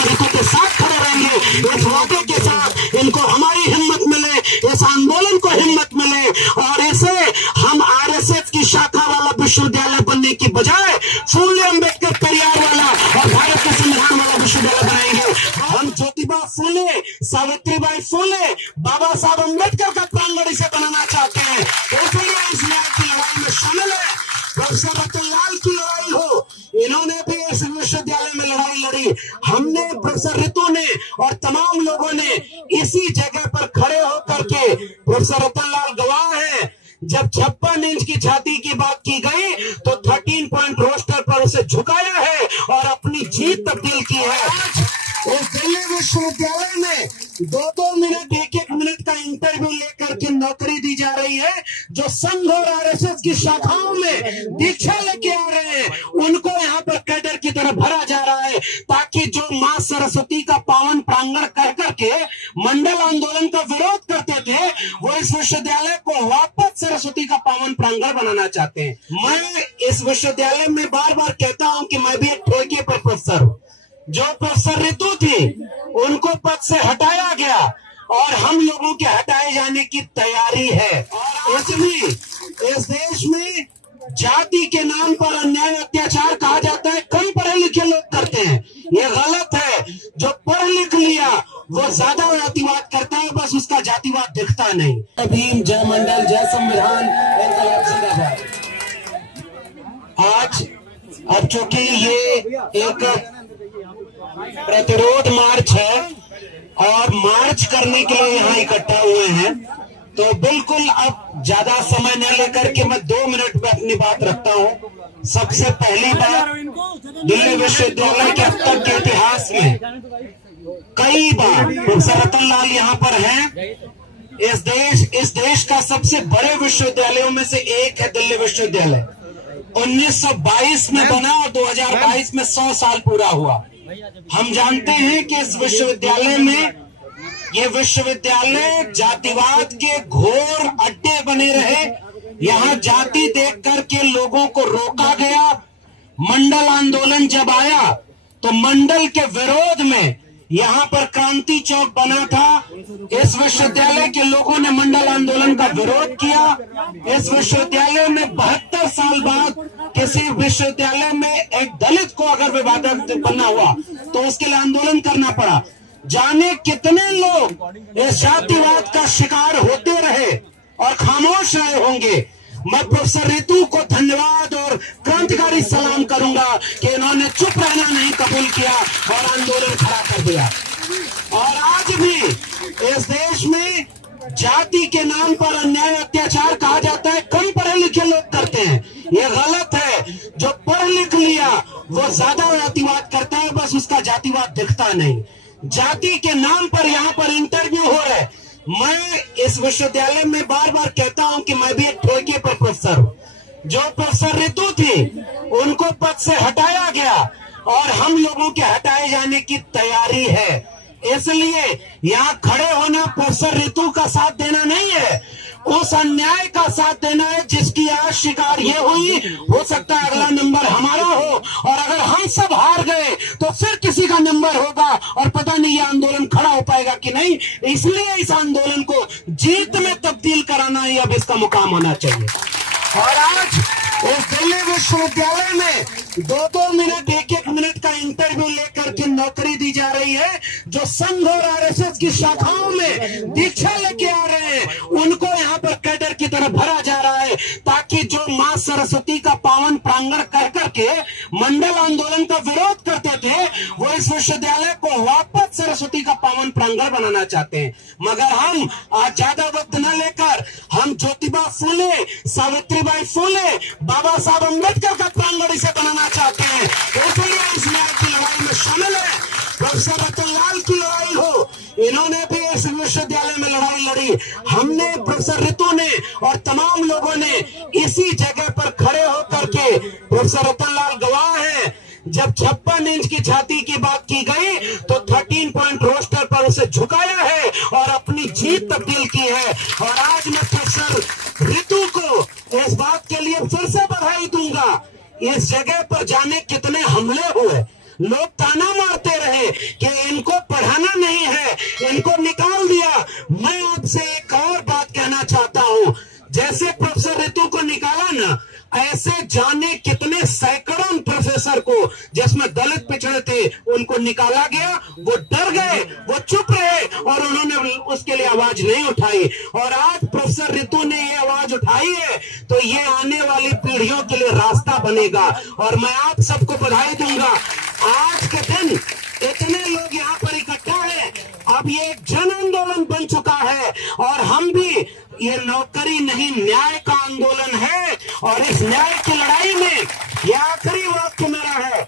Professor ऋतु के साथ खड़े रहेंगे। इस वादे के साथ इनको हमारी हिम्मत मिले, इस आंदोलन को हिम्मत मिले और इसे हम आरएसएस की शाखा वाला विश्वविद्यालय बनने की बजाय फूले अंबेडकर परिवार वाला और भारत के संविधान वाला विश्वविद्यालय बनाएंगे। हम ज्योतिबा फूले, सावित्रीबाई फूले, बाबा साहब अंबेडकर का प्रांगण इसे बनाना चाहते हैं। इसलिए इस न्याय की लड़ाई में शामिल है। प्रोफेसर रतनलाल की लड़ाई हो, इन्होंने भी इस विश्वविद्यालय में लड़ाई लड़ी, हमने, प्रोफेसर ऋतु ने और तमाम लोगों ने इसी जगह पर खड़े होकर के, प्रोफेसर रतनलाल गवाह है, जब 56 इंच की छाती की बात की गई तो 13 पॉइंट रोस्टर पर उसे झुकाया है और अपनी जीत तब्दील की है। इस दिल्ली विश्वविद्यालय में 2-2 मिनट, 1-1 मिनट का इंटरव्यू लेकर के नौकरी दी जा रही है। जो संघ और आरएसएस की शाखाओं में दीक्षा लेके आ रहे हैं, उनको यहाँ पर कैडर की तरह भरा जा रहा है, ताकि जो मां सरस्वती का पावन प्रांगण कह करके मंडल आंदोलन का विरोध करते थे, वो इस विश्वविद्यालय को वापस सरस्वती का पावन प्रांगण बनाना चाहते हैं। मैं इस विश्वविद्यालय में बार बार कहता हूं कि मैं भी एक ठेके पर प्रोफेसर हूं। जो प्रोफेसर ऋतु थी उनको पद से हटाया गया और हम लोगों के हटाए जाने की तैयारी है। और इसलिए इस देश में जाति के नाम पर अन्याय अत्याचार कहा जाता है, कम पढ़े लिखे लोग करते हैं, ये गलत है। जो पढ़ लिख लिया वो ज्यादा जातिवाद करता है, बस उसका जातिवाद दिखता नहीं। भीम, जय मंडल, जय संविधान, इनकलाब जिंदाबाद। आज अब चूंकि ये एक प्रतिरोध मार्च है और मार्च करने के लिए यहाँ इकट्ठा हुए हैं, तो बिल्कुल अब ज्यादा समय न लेकर के मैं 2 मिनट में अपनी बात रखता हूँ। सबसे पहली बात, दिल्ली विश्वविद्यालय के अब तक के इतिहास में कई बार प्रोफेसर रतनलाल यहाँ पर हैं। इस देश का सबसे बड़े विश्वविद्यालयों में से एक है दिल्ली विश्वविद्यालय। 1922 में बना और 2022 में 100 साल पूरा हुआ। हम जानते हैं कि इस विश्वविद्यालय में, ये विश्वविद्यालय जातिवाद के घोर अड्डे बने रहे। यहाँ जाति देख करके लोगों को रोका गया। मंडल आंदोलन जब आया तो मंडल के विरोध में यहाँ पर क्रांति चौक बना था। इस विश्वविद्यालय के लोगों ने मंडल आंदोलन का विरोध किया। इस विश्वविद्यालय में 72 साल बाद किसी विश्वविद्यालय में एक दलित को अगर विवादक बनना हुआ तो उसके लिए आंदोलन करना पड़ा। जाने कितने लोग इस जातिवाद का शिकार होते रहे और खामोश रहे होंगे। मैं प्रोफेसर ऋतु को धन्यवाद और क्रांतिकारी सलाम करूंगा कि इन्होंने चुप रहना नहीं कबूल किया और आंदोलन खड़ा कर दिया। और आज भी इस देश में जाति के नाम पर अन्याय अत्याचार कहा जाता है, कम पढ़े लिखे लोग करते हैं, ये गलत है। जो पढ़ लिख लिया वो ज्यादा जातिवाद करता है, बस उसका जातिवाद दिखता नहीं। जाति के नाम पर यहाँ पर इंटरव्यू हो रहे। मैं इस विश्वविद्यालय में बार बार कहता हूं कि मैं भी एक ठेके पर प्रोफेसर हूं। जो प्रोफेसर ऋतु थी उनको पद से हटाया गया और हम लोगों के हटाए जाने की तैयारी है। इसलिए यहाँ खड़े होना प्रोफेसर ऋतु का साथ देना नहीं है, उस अन्याय का साथ देना है जिसकी आज शिकार ये हुई। हो सकता है अगला नंबर हमारा हो और अगर हम सब हार गए तो फिर किसी का नंबर होगा और पता नहीं ये आंदोलन खड़ा हो पाएगा कि नहीं। इसलिए इस आंदोलन को जीत में तब्दील कराना ही अब इसका मुकाम होना चाहिए। और आज इस दिल्ली विश्वविद्यालय में 2-2 मिनट, 1-1 मिनट का इंटरव्यू लेकर के नौकरी दी जा रही है। जो संघ और आरएसएस की शाखाओं में दीक्षा लेके आ रहे हैं, उनको यहाँ पर कैडर की तरह भरा जा रहा है, ताकि जो मां सरस्वती का पावन प्रांगण कह करके मंडल आंदोलन का विरोध करते थे, वो इस विश्वविद्यालय को वापस सरस्वती का पावन प्रांगण बनाना चाहते हैं। मगर हम आज ज्यादा वक्त न लेकर हम ज्योतिबा फूले, सावित्रीबाई फूले, बाबा साहब अंबेडकर का प्रांगण इसे बनाना चाहते हैं। इसलिए इस न्याय की लड़ाई में शामिल है। प्रोफेसर रतनलाल की लड़ाई हो, इन्होंने भी इस विश्वविद्यालय में लड़ाई लड़ी, हमने, प्रोफेसर ऋतु ने और तमाम लोगों ने इसी जगह पर खड़े होकर के, प्रोफेसर रतनलाल गवाह है, जब 56 इंच की छाती की बात की गई तो 13 पॉइंट रोस्टर पर उसे झुकाया है और अपनी जीत तब्दील की है। और आज मैं प्रोफेसर ऋतु को इस बात के लिए फिर से बधाई दूंगा। इस जगह पर जाने कितने हमले हुए, लोग ताना मारते रहे कि इनको पढ़ाना नहीं है, इनको निकाल दिया। मैं आपसे एक और बात कहना चाहता हूं, जैसे प्रोफेसर ऋतु को निकाला ना, ऐसे जाने कितने सैकड़ों प्रोफेसर को जिसमें दलित पिछड़े थे उनको निकाला गया। वो डर गए, वो चुप रहे और उन्होंने उसके लिए आवाज नहीं उठाई। और आज प्रोफेसर ऋतु ने ये आवाज उठाई है तो ये आने वाली पीढ़ियों के लिए रास्ता बनेगा। और मैं आप सबको बधाई दूंगा, आज के दिन इतने लोग यहाँ पर इकट्ठा है, अब ये एक जन आंदोलन बन चुका है। और हम भी, ये नौकरी नहीं न्याय का आंदोलन है और इस न्याय की लड़ाई में ये आखिरी वाक्य मेरा है।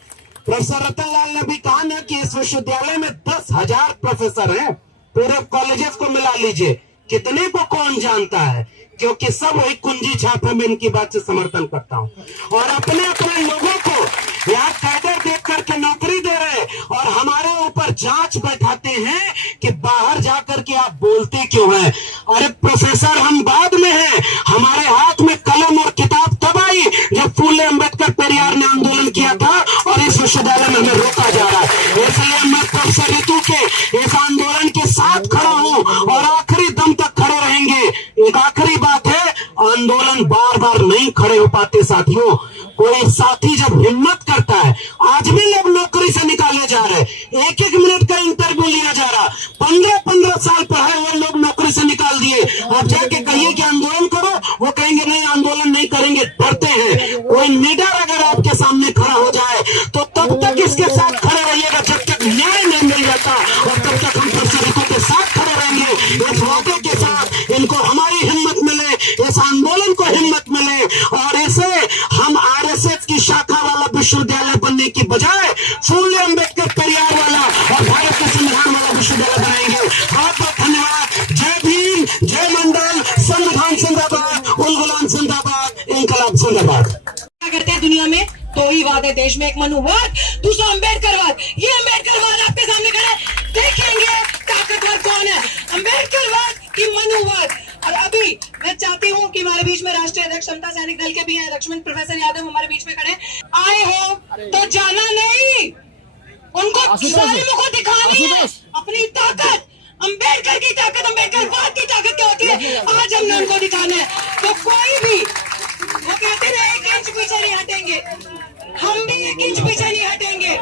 प्रोफेसर रतनलाल ने भी कहा ना कि इस विश्वविद्यालय में 10,000 प्रोफेसर हैं, पूरे कॉलेजेस को मिला लीजिए, कितने को कौन जानता है, क्योंकि सब वही कुंजी छाप है। मैं इनकी बात से समर्थन करता हूं। और अपने अपने लोगों को यहाँ कैडर देख करके नौकरी दे रहे और हमारे ऊपर जांच बैठाते हैं कि बाहर जाकर के आप बोलते क्यों हैं। अरे प्रोफेसर, हम बाद में हैं, हमारे हाथ में कलम और किताब तब आई जब फूले अम्बेडकर पेरियार ने आंदोलन किया था और इस विश्वविद्यालय में हमें रोका जा रहा है। इसलिए मैं प्रोफेसर ऋतु के इस आंदोलन के साथ खड़ा हूं और आखिरी दम तक खड़े रहेंगे। एक आखिरी बात है, आंदोलन बार बार नहीं खड़े हो पाते साथियों। कोई साथी जब हिम्मत करता है, आज भी लोग नौकरी से निकाले जा रहे, एक एक मिनट का इंटरव्यू लिया जा रहा, 15-15 साल पढ़े हुए लोग नौकरी से निकाल दिए। आप जाके कहिए कि आंदोलन करो, वो कहेंगे नहीं आंदोलन नहीं करेंगे, डरते हैं। कोई निडर अगर आपके सामने खड़ा हो जाए तो तब तक इसके साथ खड़े रहिएगा जब तक न्याय नहीं मिल जाता, और तब तक हम प्रोफेसर के साथ खड़े रहेंगे। इस वादे के साथ इनको हमारी हिम्मत मिले, इस आंदोलन को हिम्मत मिले और इसे हम आरएसएस की शाखा वाला विश्वविद्यालय बनने की बजाय फूले अम्बेडकर पेरियार वाला और भारत के संविधान वाला विश्वविद्यालय बनाएंगे। बहुत बहुत धन्यवाद। जय भीम, जय मंडल, संविधान जिंदाबाद, उल गुलाम जिंदाबाद, इनकलाब जिंदाबाद। क्या करते हैं दुनिया में? दो ही वाद है देश में, एक मनुवाद, दूसरा अम्बेडकरवाद। ये अम्बेडकरवाद आपके सामने खड़ा है, देखेंगे ताकतवर कौन है, अम्बेडकरवाद की मनुवाद। और अभी मैं चाहती हूँ कि हमारे बीच में राष्ट्रीय अध्यक्ष समता सैनिक दल के भी हैं, लक्ष्मण प्रोफेसर यादव हमारे बीच में खड़े आए हो तो जाना नहीं, उनको जालिमों को दिखानी है अपनी ताकत, अम्बेडकर की ताकत, अम्बेडकरवाद की ताकत क्या होती है, आज हमने उनको दिखाना है। तो कोई भी, वो कहते हैं 1 इंच पीछे नहीं हटेंगे, हम भी 1 इंच पीछे नहीं हटेंगे।